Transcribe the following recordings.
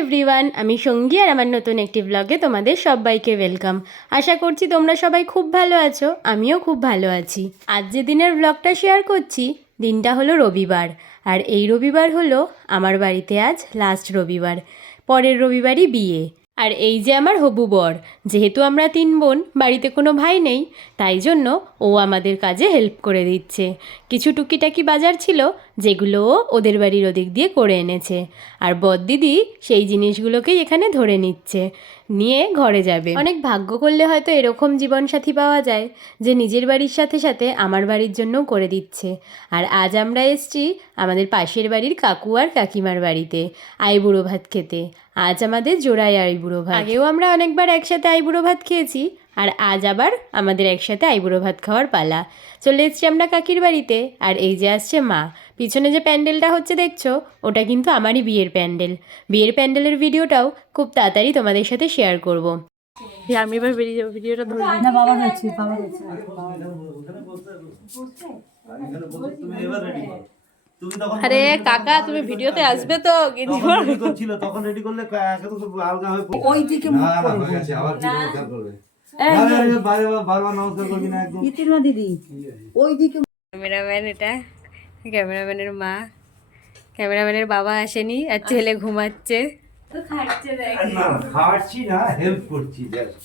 Everyone, আমি সঙ্গী আর আমার নতুন একটি ব্লগে তোমাদের সবাইকে ওয়েলকাম। আশা করছি তোমরা সবাই খুব ভালো আছো, আমিও খুব ভালো আছি। আজ যে দিনের ব্লগটা শেয়ার করছি, দিনটা হলো রবিবার। আর এই রবিবার হলো আমার বাড়িতে আজ লাস্ট রবিবার, পরের রবিবারই বিয়ে। আর এই যে আমার হবু বর, যেহেতু আমরা 3 বোন, বাড়িতে কোনো ভাই নেই, তাই জন্য ও আমাদের কাজে হেল্প করে দিচ্ছে। কিছু টুকিটাকি বাজার ছিল যেগুলো ও ওদের বাড়ির ওদিক দিয়ে করে এনেছে, আর বড়দিদি সেই জিনিসগুলোকেই এখানে ধরে নিয়ে ঘরে যাবে। অনেক ভাগ্য করলে হয়তো এরকম জীবনসাথী পাওয়া যায় যে নিজের বাড়ির সাথে সাথে আমার বাড়ির জন্যও করে দিচ্ছে। আর আজ আমরা এসছি আমাদের পাশের বাড়ির কাকু আর কাকিমার বাড়িতে আইবুড়ো ভাত খেতে। আজ আমাদের জোড়ায় আইবুড়ো ভাত। আগেও আমরা অনেকবার একসাথে আইবুড়ো ভাত খেয়েছি, আর আজ আবার আমাদের একসাথে আইবুড়ো ভাত খাওয়ার পালা। চলে এসছি আমরা কাকির বাড়িতে, আর এই যে আসছে মা। পিছনে যে প্যান্ডেলটা হচ্ছে দেখছো, ওটা কিন্তু আমারই বিয়ের প্যান্ডেল। বিয়ের প্যান্ডেলের ভিডিওটাও খুব তাড়াতাড়ি তোমাদের সাথে শেয়ার করব। আমি এবার বেরিয়ে যাবো, ভিডিওটা ধরে না। বাবা রয়েছে, বাবা রয়েছে। আরে কাকা, তুমি ভিডিওতে আসবে তো? ছিল তখন রেডি করলে আলগা হয়ে ওইদিকে মুখ করে আবার কি নমস্কার করবে। আরে বারবার নমস্কার করবি না একদম। ইতিমা দিদি ওইদিকে। ক্যামেরাম্যান, এটা ক্যামেরাম্যানের মা। ক্যামেরাম্যানের বাবা আসেনি, আর ছেলে ঘুমাচ্ছে। তো খাচ্ছে, দেখ না খাচ্ছি না, হেল্প করছি জাস্ট।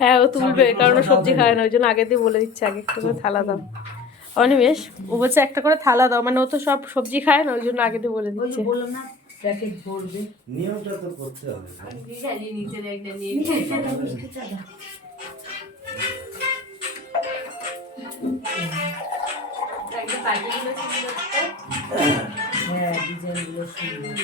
হ্যাঁ, ও তুলবে, কারণ সবজি খায় না, ওই জন্য আগে দিয়ে বলে দিচ্ছে আগে একটা করে থালা দাও। অনিমেষ, ও বলছে একটা করে থালা দাও, মানে ও তো সব সবজি খায় না, ওই জন্য আগে দিয়ে বলে দিচ্ছে। প্যাকেট ভরবে, নিয়মটা তো করতে হবে। নিচে একটা নিয়ে হ্যাঁ, ডিজাইনগুলো সুন্দর।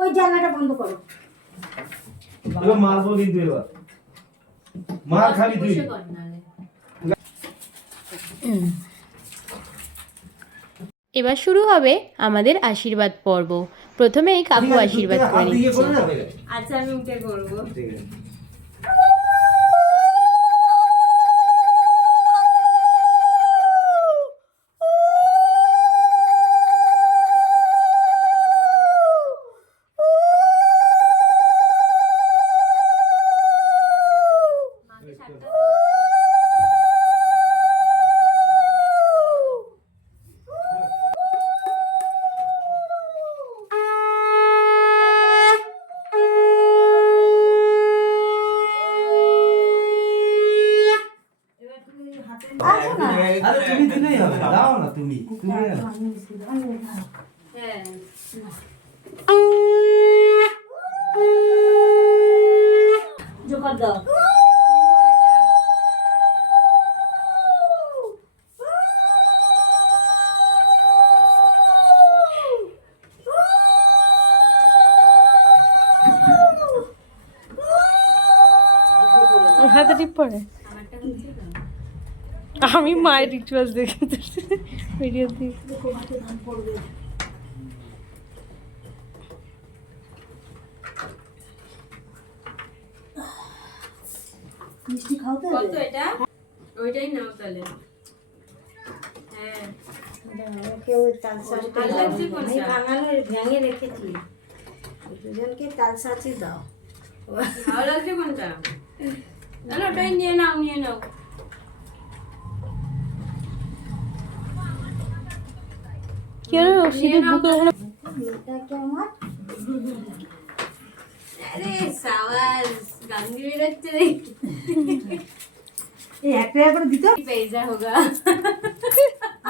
ওই জানলাটা বন্ধ করো। মারবো কিন্তু এবার মার খাবি তুই। এবার শুরু হবে আমাদের আশীর্বাদ পর্ব। প্রথমেই কাকু আশীর্বাদ করে নিচ্ছে। আচ্ছা, আমি উঠে করবো। তুমি দিলেই হবে, দাও না তুমি জোকার দাও। হাতে টিপ পড়ে। আমি মায়ের রিচুয়ালস দেখে ভিডিও দিই। মিষ্টি খাও তো? কত এটা? ওইটাই নাও তাহলে। হ্যাঁ, কেউ তাল সাথে আমি ভাঙানো ভেঙে রেখেছি, দুজনকে তাল সাথে দাও। ভালো লাগছে কোনটা? তাহলে ওটাই নিয়ে নাও, নিয়ে নাও। কেন রশিদের বুকে এটা কি আমার? আরে সাওয়াজ গান্ধী বেরোচ্ছে রে। ये एक पेयर করে দিতে पैसा होगा।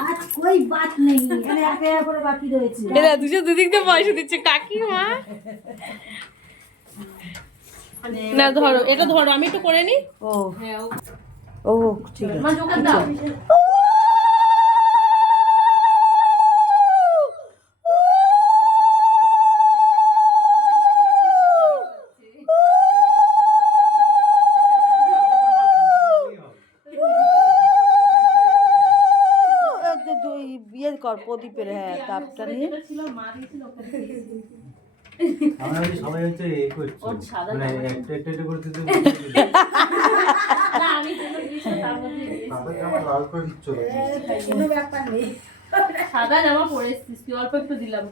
আজ कोई बात नहीं, এখানে এক পেয়ার করে বাকি রয়েছে। এরা দুজন দুদিক দিয়ে পয়সা দিচ্ছে কাকিমা। না ধরো, এটা ধরো, আমি একটু করে নি। ও হ্যাঁ, ও ঠিক আছে। মা জোকার দাও। কর প্রদীপের, হ্যাঁ তাপটা নিয়ে। আমরা ওই সবাই হচ্ছে এ করছি মানে একটা একটা একটা করে দিতে তাদের জামা লাল করে দিচ্ছ কোনো ব্যাপার নেই। সাদা জামা পরে এসেছিস তুই, অল্প একটু দিলাম।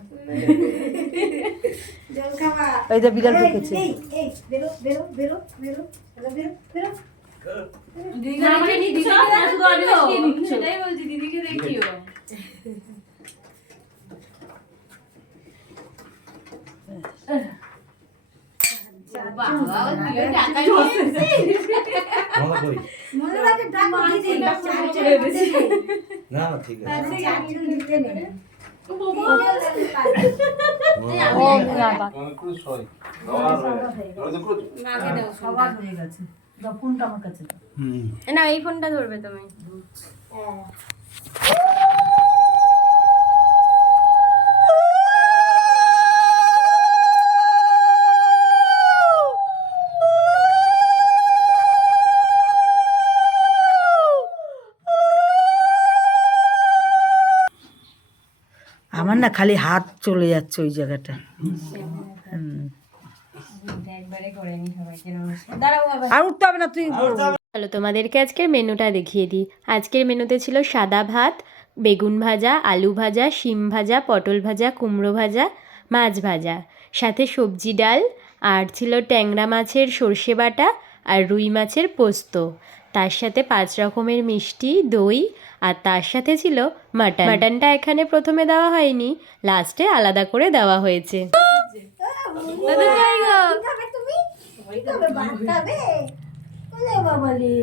জল খাওয়া। এই যে বিড়াল ঢুকেছে। এই এই বেরো বেরো বেরো বেরো বেরো বেরো বেরো। সেটাই বলছি, দিদিকে দেখিও। আমরা কই মনে রাখে ডাকো দিদি। না না ঠিক আছে চারজন দিতে নেই। একটু সই সবার হয়ে গেছে। দাও ফোনটা আমার কাছে দাও। না এই ফোনটা ধরবে তুমি। আমার না খালি হাত চলে যাচ্ছে ওই জায়গাটা। একবারে করে নি সবাইকে নমস্কার। দাঁড়াও বাবা। আর উঠতে হবে না তুই। চলো তোমাদেরকে আজকের মেনুটা দেখিয়ে দিই। আজকের মেনুতে ছিল সাদা ভাত, বেগুন ভাজা, আলু ভাজা, শিম ভাজা, পটল ভাজা, কুমড়ো ভাজা, মাছ ভাজা, সাথে সবজি ডাল, আর ছিল ট্যাংরা মাছের সর্ষে বাটা আর রুই মাছের পোস্ত, তার সাথে 5 রকমের মিষ্টি, দই, আর তার সাথে ছিল মাটন। মাটনটা এখানে প্রথমে দেওয়া হয়নি, লাস্টে আলাদা করে দেওয়া হয়েছে। দাদা যাই গো। কি খাবে তুমি? কি খাবে? ভাত খাবে? ওলে বাবালে,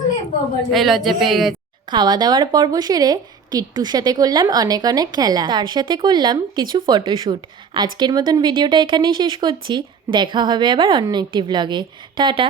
ওলে বাবালে। এই লজ্জা পেয়ে গেছে। খাওয়া দাওয়ার পর্ব সেরে কিট্টুর সাথে করলাম অনেক অনেক খেলা, তার সাথে করলাম কিছু ফটোশ্যুট। আজকের মতন ভিডিওটা এখানেই শেষ করছি। দেখা হবে আবার অন্য একটি ব্লগে। টাটা।